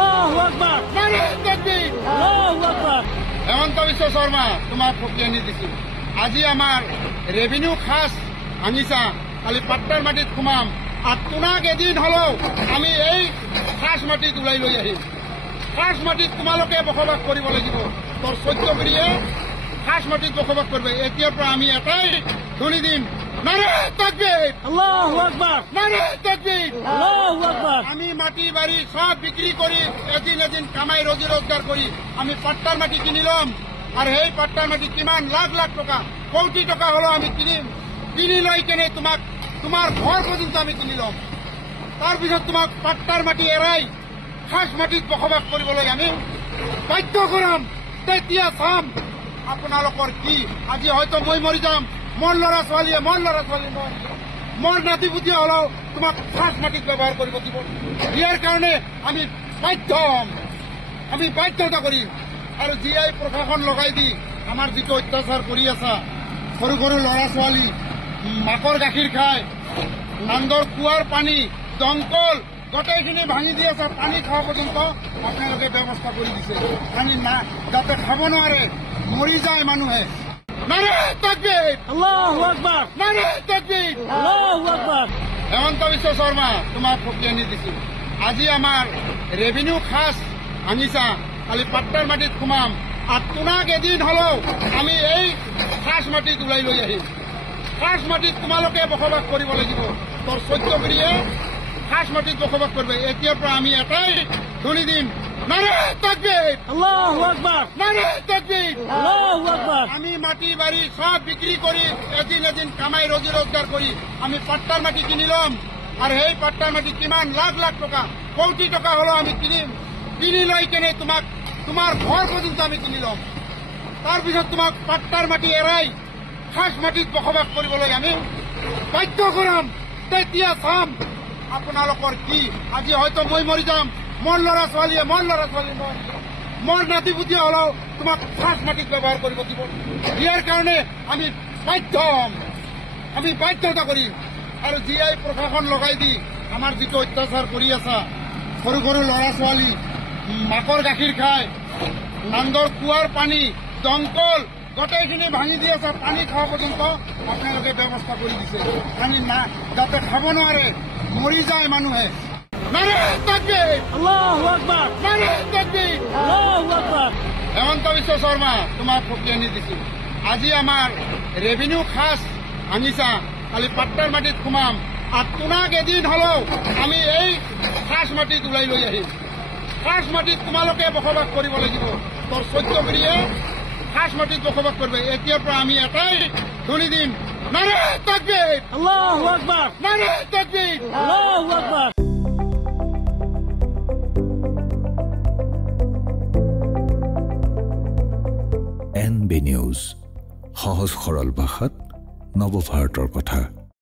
আল্লাহু আকবার নারে তাকবীর আল্লাহু আকবার হেমন্ত বিশ্ব শর্মা তোমাক ফকিয়ানি দিছো আজি আমার রেভিনিউ খাস আনিছা খালি পাট্টার মাটিত সোমাম আর তোমাক এদিন হলেও আমি এই খাস মাটিত ওলাই লৈ আহিম খাস মাটিত তোমালোকে বসবাস কৰিব লাগিব তোৰ সহ্য কৰিয়ে খাস মাটিত বসবাস কৰবে এতিয়াৰ পৰা আমি এটাই ধ্বনি দিম নারে তাকবীর আল্লাহু আকবার নারে তাকবীর আল্লাহু আকবার আমি মাটি বাড়ি সব বিক্রি করি এদিন কামাই রোজি রোজগার করি আমি পাট্টার মাটি কিনিলাম আর এই পাট্টার মাটি কিমান লাখ লাখ টাকা কোটি টাকা হলো আমি কিনি লৈ কেনে তোমার ঘর পর্যন্ত আমি কিনিলাম তাৰপিছত তোমাক পাট্টাৰ মাটি এৰাই খাস মাটিত বসবাস কৰিবলৈ আমি বাধ্য কৰাম তেতিয়া চাম আপোনালোকৰ কি আজি হয়তো মই মৰি যাম মোৰ ল'ৰা ছোৱালীয়ে মোৰ নাতি পুতি হলেও তোমাক খাস মাটিত ব্যৱহাৰ কৰিব দিব ইয়াৰ কাৰণে আমি বাধ্য হম আমি বাধ্যতা কৰিম আৰু জিআই প্ৰশাসন লগাই দি আমাৰ যিটো অত্যাচাৰ কৰি আছা সৰু সৰু ল'ৰা ছোৱালী মাকৰ গাখীৰ খায় নান্দৰ কুৱাৰ পানী দমকল গোটেইখিনি ভাঙি দি আছে পানী খাওয়া পৰ্যন্ত আপনাদেৰ ব্যবস্থা কৰে দিছে পানি না যাতে খাব নোৱাৰে মরি যায় মানুহে নারে তাকবীর আল্লাহু আকবার নারে তাকবীর আল্লাহু আকবার হেমন্ত বিশ্ব শর্মা তোমাক ফকিয়ানি দিছো আজি আমার রেভিনিউ খাস আনিছা খালি পাট্টার মাটিত সোমাম আর তোমাক এদিন হলেও আমি এই খাস মাটিত ওলাই লৈ আহিম খাস মাটিত তোমালোকে বসবাস কৰিব লাগিব তোৰ সহ্য কৰিয়ে খাস মাটিত বসবাস কৰবে এতিয়াৰ পৰা আমি এটাই ধ্বনি দিম নারে তাকবীর আল্লাহু আকবার নারে তাকবীর আল্লাহু আকবার আমি মাটি বাড়ি সব বিক্রি করি এদিন কামাই রোজি রোজগার করি আমি পাট্টার মাটি কিনিলাম আর এই পাট্টার মাটি কিমান লাখ লাখ টাকা কোটি টাকা হলো আমি কিনি লৈ কেনে তোমার ঘর পর্যন্ত আমি কিনিলাম তাৰপিছত তোমাক পাট্টাৰ মাটি এৰাই খাস মাটিত বসবাস কৰিবলৈ আমি বাধ্য কৰাম তেতিয়া চাম আপোনালোকৰ কি আজি হয়তো মই মৰি যাম মোৰ ল'ৰা ছোৱালীয়ে মোৰ নাতি পুতি হলেও তোমাক খাস মাটিত ব্যৱহাৰ কৰিব দিব ইয়াৰ কাৰণে আমি বাধ্য হম আমি বাধ্যতা কৰিম আৰু জিআই প্ৰশাসন লগাই দি আমাৰ যিটো অত্যাচাৰ কৰি আছা সৰু সৰু ল'ৰা ছোৱালী মাকৰ গাখীৰ খায় নান্দৰ কুৱাৰ পানী দমকল গোটেইখিনি ভাঙি দি আছে পানী খাওয়া পৰ্যন্ত আপনাদেৰ ব্যবস্থা কৰে দিছে পানি না যাতে খাব নোৱাৰে মরি যায় মানুহে নারে তাকবীর আল্লাহু আকবার নারে তাকবীর আল্লাহু আকবার হেমন্ত বিশ্ব শর্মা তোমাক ফকিয়ানি দিছো আজি আমার রেভিনিউ খাস আনিছা খালি পাট্টার মাটিত সোমাম আর তোমাক এদিন হলেও আমি এই খাস মাটিত ওলাই লৈ আহিম খাস মাটিত তোমালোকে বসবাস কৰিব লাগিব তোৰ সহ্য কৰিয়ে খাস মাটিত বসবাস কৰবে এতিয়াৰ পৰা আমি এটাই ধ্বনি দিম নাৰে তাকবীৰ আল্লাহু আকবাৰ নাৰে তাকবীৰ আল্লাহু আকবাৰ NB নিউজ সহজ সৰল ভাষাত নৱভাৰতৰ কথা।